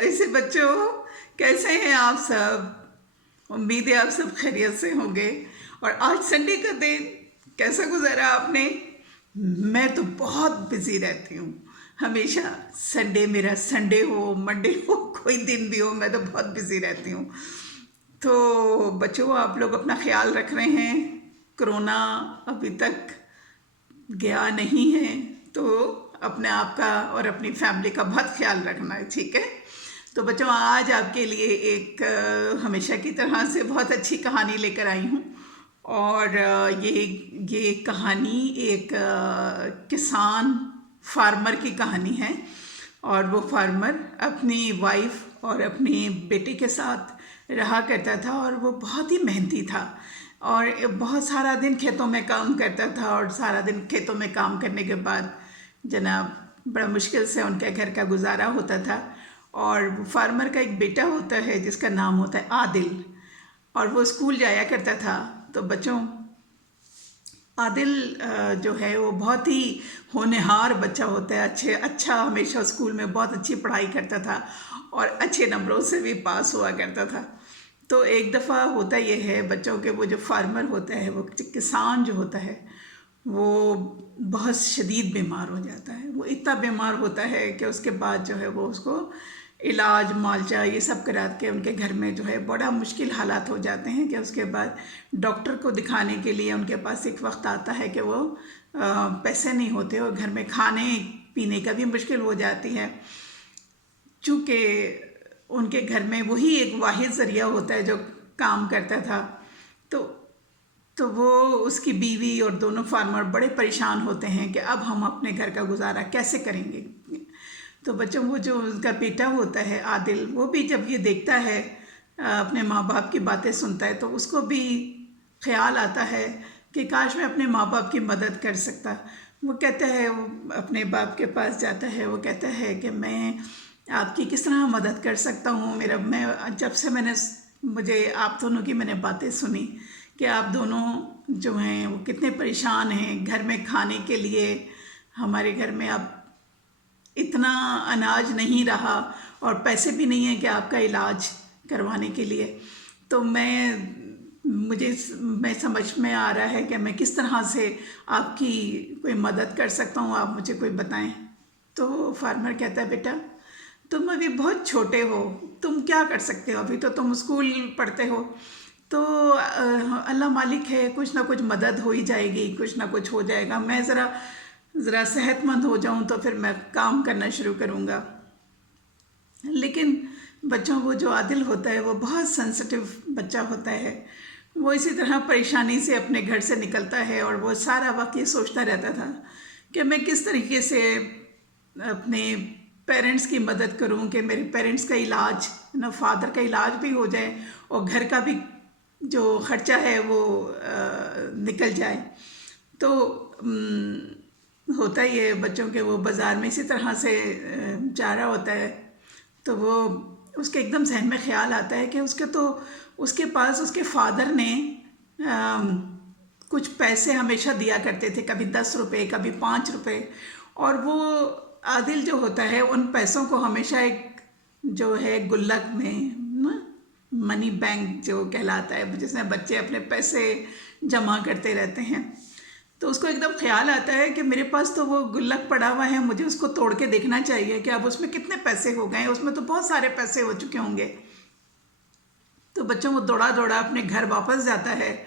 प्यारे से बच्चों, कैसे हैं आप सब। उम्मीद है आप सब खैरियत से होंगे। और आज संडे का दिन कैसा गुजारा आपने। मैं तो बहुत बिजी रहती हूँ हमेशा। संडे मेरा संडे हो, मंडे हो, कोई दिन भी हो, मैं तो बहुत बिजी रहती हूँ। तो बच्चों, आप लोग अपना ख्याल रख रहे हैं। कोरोना अभी तक गया नहीं है, तो अपने आप का और अपनी फैमिली का बहुत ख्याल रखना है, ठीक है। तो बच्चों, आज आपके लिए एक हमेशा की तरह से बहुत अच्छी कहानी लेकर आई हूँ। और ये कहानी एक किसान फार्मर की कहानी है। और वो फार्मर अपनी वाइफ और अपने बेटे के साथ रहा करता था, और वो बहुत ही मेहनती था और बहुत सारा दिन खेतों में काम करता था। और सारा दिन खेतों में काम करने के बाद जनाब बड़ा मुश्किल से उनके घर का गुजारा होता था। और फार्मर का एक बेटा होता है जिसका नाम होता है आदिल, और वो स्कूल जाया करता था। तो बच्चों, आदिल जो है वो बहुत ही होनहार बच्चा होता है। अच्छा हमेशा स्कूल में बहुत अच्छी पढ़ाई करता था और अच्छे नंबरों से भी पास हुआ करता था। तो एक दफ़ा होता यह है बच्चों के, वो जो फार्मर होता है, वो किसान जो होता है, वो बहुत शदीद बीमार हो जाता है। वो इतना बीमार होता है कि उसके बाद जो है वो उसको इलाज मालजा ये सब करा के उनके घर में जो है बड़ा मुश्किल हालात हो जाते हैं। कि उसके बाद डॉक्टर को दिखाने के लिए उनके पास एक वक्त आता है कि वो पैसे नहीं होते और घर में खाने पीने का भी मुश्किल हो जाती है। चूँकि उनके घर में वही एक वाहिद ज़रिया होता है जो काम करता था। तो वो उसकी बीवी और दोनों फार्मर बड़े परेशान होते हैं कि अब हम अपने घर का गुजारा कैसे करेंगे। तो बच्चों, वो जो उसका बेटा होता है आदिल, वो भी जब ये देखता है, अपने माँ बाप की बातें सुनता है, तो उसको भी ख्याल आता है कि काश मैं अपने माँ बाप की मदद कर सकता। वो कहता है, वो अपने बाप के पास जाता है, वो कहता है कि मैं आपकी किस तरह मदद कर सकता हूँ। मैं जब से मुझे आप दोनों की मैंने बातें सुनी कि आप दोनों जो हैं वो कितने परेशान हैं घर में खाने के लिए। हमारे घर में अब इतना अनाज नहीं रहा और पैसे भी नहीं हैं कि आपका इलाज करवाने के लिए। तो मैं समझ में आ रहा है कि मैं किस तरह से आपकी कोई मदद कर सकता हूँ, आप मुझे कोई बताएं। तो फार्मर कहता है, बेटा तुम अभी बहुत छोटे हो, तुम क्या कर सकते हो, अभी तो तुम स्कूल पढ़ते हो। तो अल्लाह मालिक है, कुछ ना कुछ मदद हो ही जाएगी, कुछ ना कुछ हो जाएगा। मैं ज़रा सेहतमंद हो जाऊं तो फिर मैं काम करना शुरू करूंगा। लेकिन बच्चों, वो जो आदिल होता है वो बहुत सेंसिटिव बच्चा होता है। वो इसी तरह परेशानी से अपने घर से निकलता है और वो सारा वक्त ये सोचता रहता था कि मैं किस तरीके से अपने पेरेंट्स की मदद करूं कि मेरे पेरेंट्स का इलाज ना, फादर का इलाज भी हो जाए और घर का भी जो ख़र्चा है वो निकल जाए। तो होता ही है बच्चों के, वो बाज़ार में इसी तरह से जा रहा होता है। तो वो उसके एकदम जहन में ख्याल आता है कि उसके पास उसके फादर ने कुछ पैसे हमेशा दिया करते थे, कभी 10 रुपये, कभी 5 रुपये। और वो आदिल जो होता है उन पैसों को हमेशा एक जो है गुल्लक में ना, मनी बैंक जो कहलाता है, जिसमें बच्चे अपने पैसे जमा करते रहते हैं। तो उसको एकदम ख्याल आता है कि मेरे पास तो वो गुल्लक पड़ा हुआ है, मुझे उसको तोड़ के देखना चाहिए कि अब उसमें कितने पैसे हो गए, उसमें तो बहुत सारे पैसे हो चुके होंगे। तो बच्चों, वो दौड़ा दौड़ा अपने घर वापस जाता है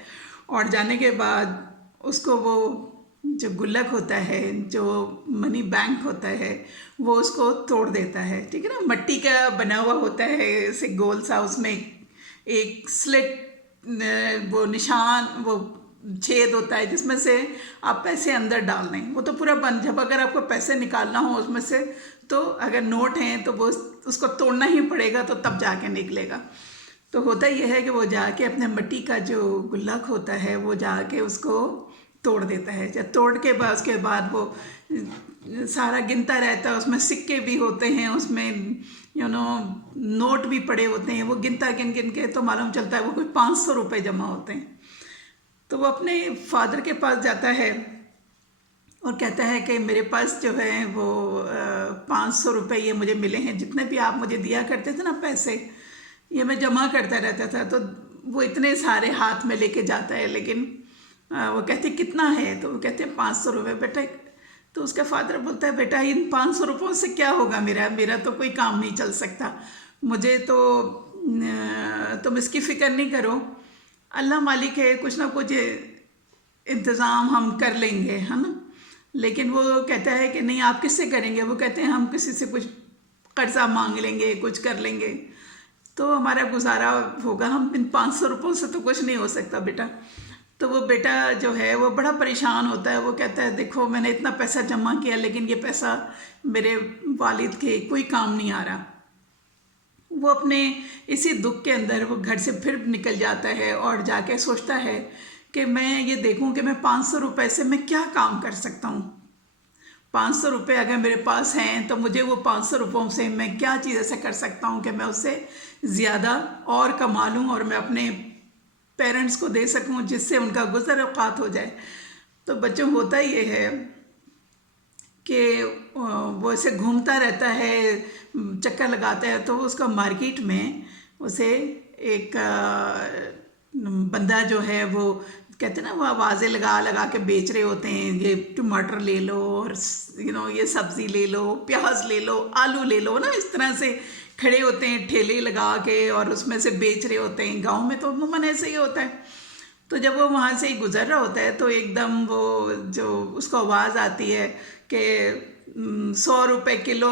और जाने के बाद उसको वो जो गुल्लक होता है, जो मनी बैंक होता है, वो उसको तोड़ देता है। ठीक है ना, मिट्टी का बना हुआ होता है ऐसे गोल सा, उसमें एक स्लिट वो निशान वो छेद होता है जिसमें से आप पैसे अंदर डाल दें। वो तो पूरा बंद, जब अगर आपको पैसे निकालना हो उसमें से, तो अगर नोट हैं तो वो उसको तोड़ना ही पड़ेगा, तो तब जाके निकलेगा। तो होता यह है कि वो जाके अपने मिट्टी का जो गुल्लक होता है वो जाके उसको तोड़ देता है। जब तोड़ के बाद उसके बाद वो सारा गिनता रहता है, उसमें सिक्के भी होते हैं, उसमें नोट भी पड़े होते हैं। वो गिन के तो मालूम चलता है वो कोई 500 रुपये जमा होते हैं। तो वो अपने फादर के पास जाता है और कहता है कि मेरे पास जो है वो 500 रुपये ये मुझे मिले हैं, जितने भी आप मुझे दिया करते थे ना पैसे, ये मैं जमा करता रहता था। तो वो इतने सारे हाथ में लेके जाता है, लेकिन वो कहते कितना है, तो वो कहते हैं 500 रुपये बेटा। तो उसका फादर बोलता है बेटा इन 500 रुपयों से क्या होगा, मेरा मेरा तो कोई काम नहीं चल सकता, मुझे तो तुम इसकी फ़िक्र नहीं करो, अल्लाह मालिक है, कुछ ना कुछ इंतज़ाम हम कर लेंगे, है ना। लेकिन वो कहता है कि नहीं आप किससे करेंगे, वो कहते हैं हम किसी से कुछ कर्जा मांग लेंगे, कुछ कर लेंगे तो हमारा गुजारा होगा, हम इन 500 रुपयों से तो कुछ नहीं हो सकता बेटा। तो वो बेटा जो है वो बड़ा परेशान होता है, वो कहता है देखो मैंने इतना पैसा जमा किया लेकिन ये पैसा मेरे वालिद के कोई काम नहीं आ रहा। वो अपने इसी दुख के अंदर वो घर से फिर निकल जाता है और जाके सोचता है कि मैं ये देखूं कि मैं 500 रुपये से मैं क्या काम कर सकता हूँ। 500 रुपये अगर मेरे पास हैं तो मुझे वो 500 रुपयों से मैं क्या चीज़ ऐसा कर सकता हूँ कि मैं उससे ज़्यादा और कमा लूँ और मैं अपने पेरेंट्स को दे सकूँ, जिससे उनका गुज़र औक़ात हो जाए। तो बच्चों होता ये है कि वो ऐसे घूमता रहता है, चक्कर लगाता है, तो उसका मार्केट में उसे एक बंदा जो है वो कहते हैं ना, वो आवाज़ें लगा लगा के बेच रहे होते हैं, ये टमाटर ले लो और ये सब्ज़ी ले लो, प्याज ले लो, आलू ले लो ना, इस तरह से खड़े होते हैं ठेले लगा के और उसमें से बेच रहे होते हैं। गांव में तो अमूमन ऐसे ही होता है। तो जब वो वहाँ से गुज़र रहा होता है तो एकदम वो जो उसको आवाज़ आती है कि 100 रुपये किलो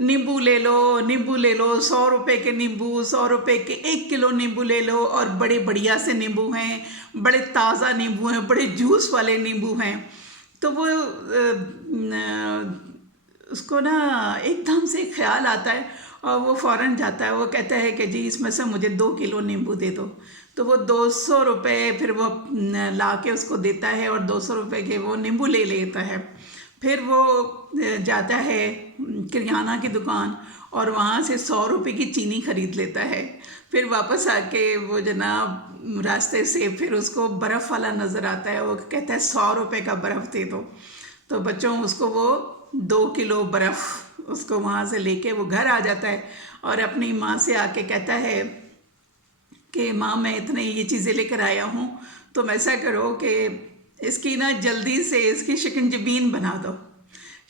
नींबू ले लो, नींबू ले लो, 100 रुपये के नींबू, 100 रुपये के 1 किलो नींबू ले लो, और बड़े बढ़िया से नींबू हैं, बड़े ताज़ा नींबू हैं, बड़े जूस वाले नींबू हैं। तो वो उसको ना एकदम से ख्याल आता है और वो फ़ौरन जाता है, वो कहता है कि जी इसमें से मुझे 2 किलो नींबू दे दो। तो वो 200 रुपये फिर वो ला के उसको देता है और 200 रुपये के वो नींबू ले लेता है। फिर वो जाता है किराना की दुकान और वहाँ से 100 रुपये की चीनी ख़रीद लेता है। फिर वापस आके वो जनाब रास्ते से फिर उसको बर्फ़ वाला नज़र आता है, वो कहता है 100 रुपये का बर्फ़ दे दो। तो बच्चों उसको वो 2 किलो बर्फ़ उसको वहाँ से लेके वो घर आ जाता है और अपनी माँ से आके कहता है कि माँ मैं इतने ये चीज़ें लेकर आया हूँ, तुम ऐसा करो कि इसकी ना जल्दी से इसकी शिकंजबीन बना दो।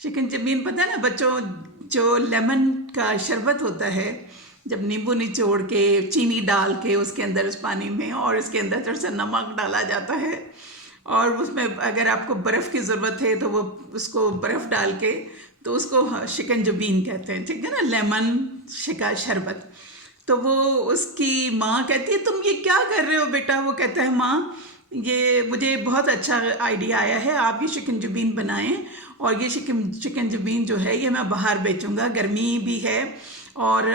शिकंजबीन पता है ना बच्चों, जो लेमन का शरबत होता है, जब नींबू निचोड़ के चीनी डाल के उसके अंदर उस पानी में और इसके अंदर थोड़ा सा नमक डाला जाता है और उसमें अगर आपको बर्फ़ की ज़रूरत है तो वो उसको बर्फ़ डाल के तो उसको शिकंजबीन कहते हैं, ठीक है ना, लेमन शिका शरबत। तो वो उसकी माँ कहती है तुम ये क्या कर रहे हो बेटा। वो कहता है माँ ये मुझे बहुत अच्छा आइडिया आया है, आप ये शिकंजबीन बनाएं और ये शिकंजबीन जो है ये मैं बाहर बेचूंगा, गर्मी भी है और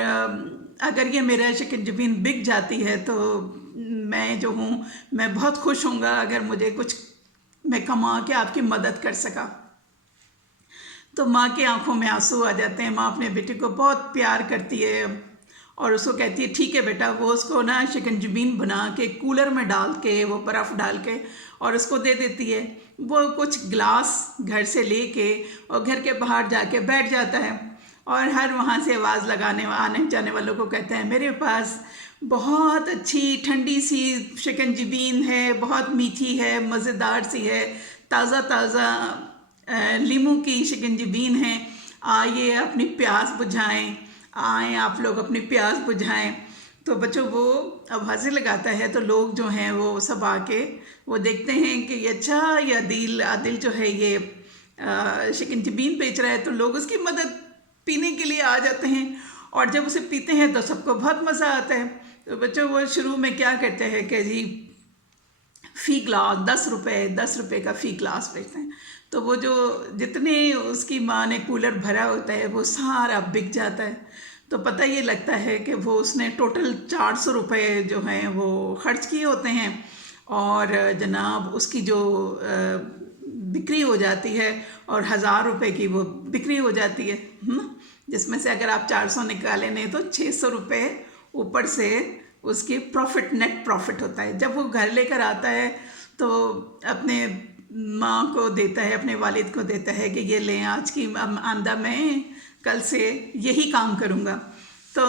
अगर ये मेरा शिकंजबीन बिक जाती है तो मैं जो हूँ मैं बहुत खुश हूँगा अगर मुझे कुछ मैं कमा के आपकी मदद कर सका। तो माँ की आंखों में आंसू आ जाते हैं। माँ अपने बेटे को बहुत प्यार करती है और उसको कहती है ठीक है बेटा। वो उसको ना शिकंजबीन बना के कूलर में डाल के वो बर्फ़ डाल के और उसको दे देती है। वो कुछ गिलास घर से लेके और घर के बाहर जाके बैठ जाता है और हर वहाँ से आवाज़ लगाने आने जाने वालों को कहता है मेरे पास बहुत अच्छी ठंडी सी शिकंजबीन है, बहुत मीठी है, मज़ेदार सी है, ताज़ा ताज़ा लीमू की शिकंजबीन है, आइए अपनी प्यास बुझाएं, आएँ आप लोग अपनी प्यास बुझाएं। तो बच्चों वो आवाज़ें लगाता है तो लोग जो हैं वो सब आके वो देखते हैं कि अच्छा ये आदिल जो है ये शिकंजबीन बेच रहा है, तो लोग उसकी मदद पीने के लिए आ जाते हैं और जब उसे पीते हैं तो सबको बहुत मज़ा आता है। तो बच्चों वो शुरू में क्या करते हैं कि जी फ़ी ग्लास 10 रुपये का फ़ी ग्लास बेचते हैं। तो वो जो जितने उसकी माँ ने कूलर भरा होता है वो सारा बिक जाता है। तो पता ये लगता है कि वो उसने टोटल 400 रुपये जो हैं वो ख़र्च किए होते हैं और जनाब उसकी जो बिक्री हो जाती है और 1000 रुपये की वो बिक्री हो जाती है, जिसमें से अगर आप 400 निकालें नहीं तो 600 रुपये ऊपर से उसकी प्रॉफिट नेट प्रॉफिट होता है। जब वो घर लेकर आता है तो अपने माँ को देता है, अपने वालिद को देता है कि ये लें आज की आमदा, मैं कल से यही काम करूँगा। तो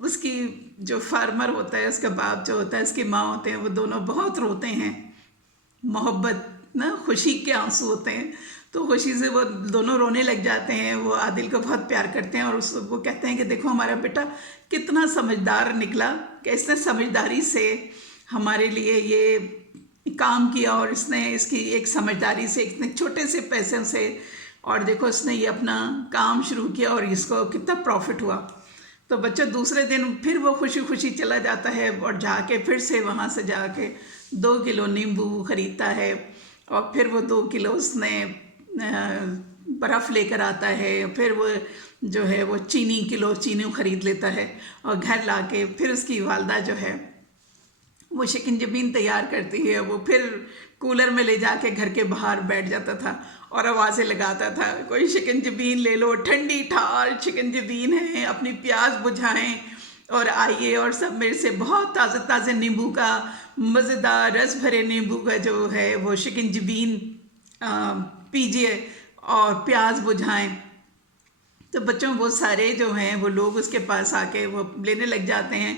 उसकी जो फार्मर होता है, उसका बाप जो होता है, उसकी माँ होते हैं, वो दोनों बहुत रोते हैं, मोहब्बत ना, खुशी के आंसू होते हैं। तो खुशी से वो दोनों रोने लग जाते हैं। वो आदिल को बहुत प्यार करते हैं और वो कहते हैं कि देखो हमारा बेटा कितना समझदार निकला, कि इसने समझदारी से हमारे लिए ये काम किया, और इसने इसकी एक समझदारी से इतने छोटे से पैसे से, और देखो इसने ये अपना काम शुरू किया और इसको कितना प्रॉफिट हुआ। तो बच्चा दूसरे दिन फिर वो खुशी खुशी चला जाता है और जाके फिर से वहाँ से जाके 2 किलो नींबू ख़रीदता है, और फिर वो 2 किलो उसने बर्फ़ लेकर आता है। फिर वो जो है वो किलो चीनी ख़रीद लेता है, और घर लाके फिर उसकी वालदा जो है वो शिकंजबीन तैयार करती है। वो फिर कूलर में ले जाके घर के बाहर बैठ जाता था और आवाज़ें लगाता था, कोई शिकंजबीन ले लो, ठंडी ठार शिकंजबीन है, अपनी प्यास बुझाएं और आइए, और सब मेरे से बहुत ताज़े ताज़े नींबू का, मज़ेदार रस भरे नींबू का जो है वो शिकंजबीन पीजिए और प्यास बुझाएं। तो बच्चों वो सारे जो हैं वो लोग उसके पास आके वो लेने लग जाते हैं।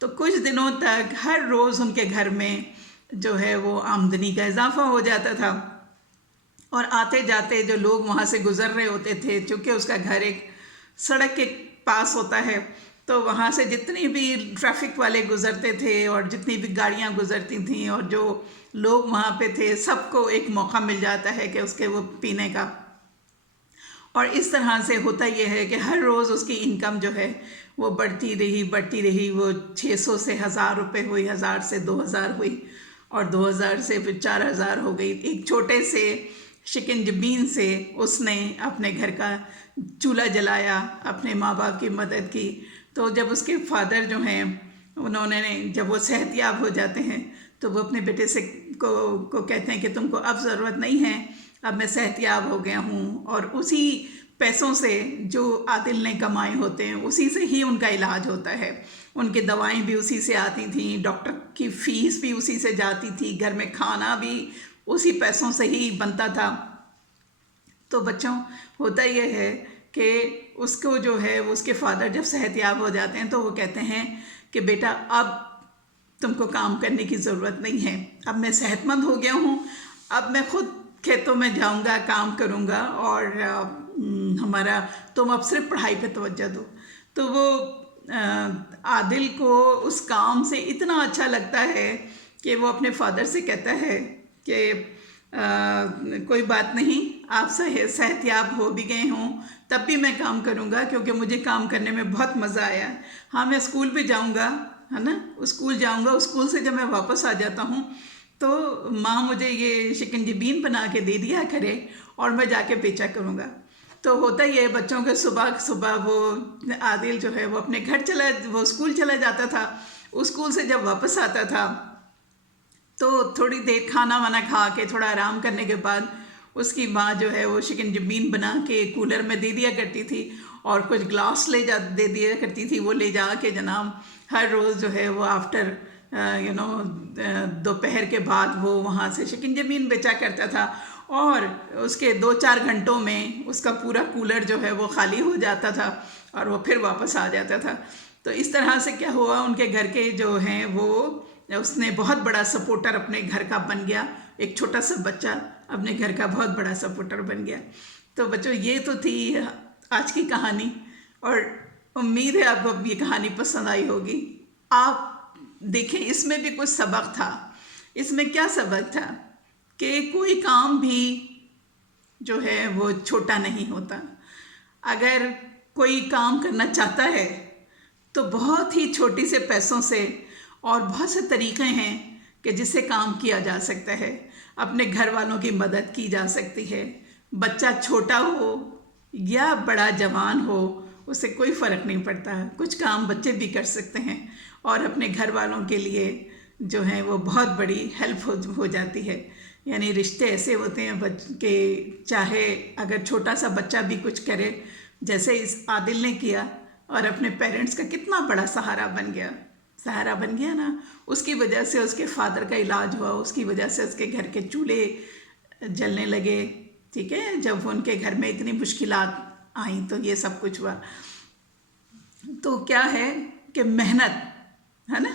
तो कुछ दिनों तक हर रोज़ उनके घर में जो है वो आमदनी का इजाफा हो जाता था, और आते जाते जो लोग वहाँ से गुज़र रहे होते थे, चूँकि उसका घर एक सड़क के पास होता है, तो वहाँ से जितनी भी ट्रैफिक वाले गुज़रते थे और जितनी भी गाड़ियाँ गुज़रती थीं और जो लोग वहाँ पे थे, सबको एक मौका मिल जाता है कि उसके वो पीने का। और इस तरह से होता यह है कि हर रोज़ उसकी इनकम जो है वो बढ़ती रही। वो 600 से 1000 रुपये हुई, 1000 से 2000 हुई, और 2000 से फिर 4000 हो गई। एक छोटे से शिकंजबीन से उसने अपने घर का चूल्हा जलाया, अपने माँ बाप की मदद की। तो जब उसके फादर जो हैं उन्होंने, जब वो सेहतयाब हो जाते हैं, तो वो अपने बेटे से को कहते हैं कि तुमको अब ज़रूरत नहीं है, अब मैं सेहतयाब हो गया हूँ, और उसी पैसों से जो आदिल ने कमाए होते हैं उसी से ही उनका इलाज होता है। उनकी दवाएं भी उसी से आती थी, डॉक्टर की फ़ीस भी उसी से जाती थी, घर में खाना भी उसी पैसों से ही बनता था। तो बच्चों होता यह है कि उसको जो है उसके फादर जब सेहतयाब हो जाते हैं तो वो कहते हैं कि बेटा अब तुमको काम करने की ज़रूरत नहीं है, अब मैं सेहतमंद हो गया हूँ, अब मैं खुद खेतों में जाऊँगा, काम करूँगा, और हमारा तुम अब सिर्फ पढ़ाई पे तवज्जो दो। तो वो आदिल को उस काम से इतना अच्छा लगता है कि वो अपने फादर से कहता है कि कोई बात नहीं, आप सेहतयाब हो भी गए हों तब भी मैं काम करूँगा, क्योंकि मुझे काम करने में बहुत मज़ा आया। हाँ, मैं स्कूल भी जाऊँगा, है ना, स्कूल जाऊँगा, स्कूल से जब मैं वापस आ जाता हूँ तो माँ मुझे ये शिकंजबीन बना के दे दिया करे और मैं जाके बेचा करूँगा। तो होता ही है बच्चों के, सुबह सुबह वो आदिल जो है वो अपने घर वो स्कूल चला जाता था। उस स्कूल से जब वापस आता था तो थोड़ी देर खाना वाना खा के थोड़ा आराम करने के बाद उसकी माँ जो है वो शिकंजबीन बना के कूलर में दे दिया करती थी, और कुछ ग्लास दे दिया करती थी। वो ले जा के जनाब हर रोज़ जो है वो आफ्टर दोपहर के बाद वो वहाँ से शिकंजबीन बेचा करता था, और उसके 2-4 घंटों में उसका पूरा कूलर जो है वो खाली हो जाता था और वो फिर वापस आ जाता था। तो इस तरह से क्या हुआ, उनके घर के जो हैं वो, उसने बहुत बड़ा सपोर्टर अपने घर का बन गया। एक छोटा सा बच्चा अपने घर का बहुत बड़ा सपोर्टर बन गया। तो बच्चों ये तो थी आज की कहानी, और उम्मीद है आपको ये कहानी पसंद आई होगी। आप देखें इसमें भी कुछ सबक था। इसमें क्या सबक था कि कोई काम भी जो है वो छोटा नहीं होता। अगर कोई काम करना चाहता है तो बहुत ही छोटी से पैसों से, और बहुत से तरीक़े हैं कि जिससे काम किया जा सकता है। अपने घर वालों की मदद की जा सकती है। बच्चा छोटा हो या बड़ा जवान हो, उससे कोई फ़र्क नहीं पड़ता, कुछ काम बच्चे भी कर सकते हैं, और अपने घर वालों के लिए जो है वो बहुत बड़ी हेल्प हो जाती है। यानी रिश्ते ऐसे होते हैं कि चाहे अगर छोटा सा बच्चा भी कुछ करे, जैसे इस आदिल ने किया, और अपने पेरेंट्स का कितना बड़ा सहारा बन गया ना। उसकी वजह से उसके फादर का इलाज हुआ, उसकी वजह से उसके घर के चूल्हे जलने लगे, ठीक है, जब उनके घर में इतनी मुश्किलात आई तो ये सब कुछ हुआ। तो क्या है कि मेहनत है ना,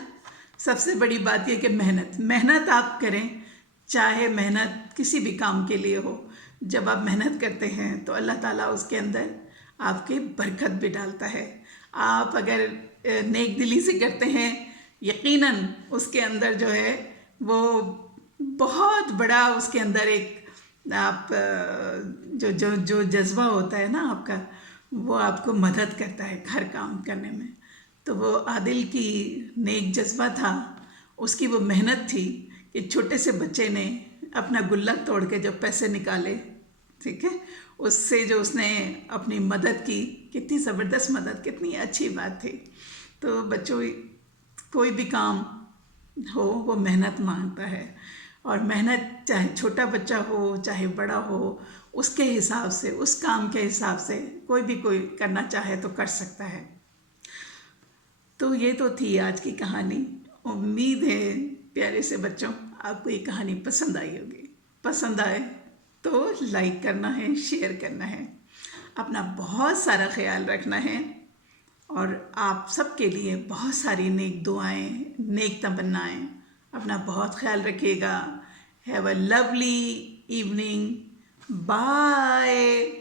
सबसे बड़ी बात ये कि मेहनत आप करें, चाहे मेहनत किसी भी काम के लिए हो। जब आप मेहनत करते हैं तो अल्लाह ताला उसके अंदर आपकी बरकत भी डालता है। आप अगर नेक दिली से करते हैं, यकीनन उसके अंदर जो है वो बहुत बड़ा, उसके अंदर एक आप जो जो जो जज्बा होता है ना आपका, वो आपको मदद करता है हर काम करने में। तो वो आदिल की नेक जज्बा था, उसकी वो मेहनत थी कि छोटे से बच्चे ने अपना गुल्लक तोड़ के जब पैसे निकाले, ठीक है, उससे जो उसने अपनी मदद की, कितनी ज़बरदस्त मदद, कितनी अच्छी बात थी। तो बच्चों, कोई भी काम हो वो मेहनत मांगता है, और मेहनत चाहे छोटा बच्चा हो चाहे बड़ा हो, उसके हिसाब से, उस काम के हिसाब से कोई करना चाहे तो कर सकता है। तो ये तो थी आज की कहानी। उम्मीद है प्यारे से बच्चों आपको ये कहानी पसंद आई होगी। पसंद आए तो लाइक करना है, शेयर करना है, अपना बहुत सारा ख्याल रखना है, और आप सबके लिए बहुत सारी नेक दुआएं, नेक तमन्नाएं। अपना बहुत ख्याल रखिएगा। Have a lovely evening. Bye.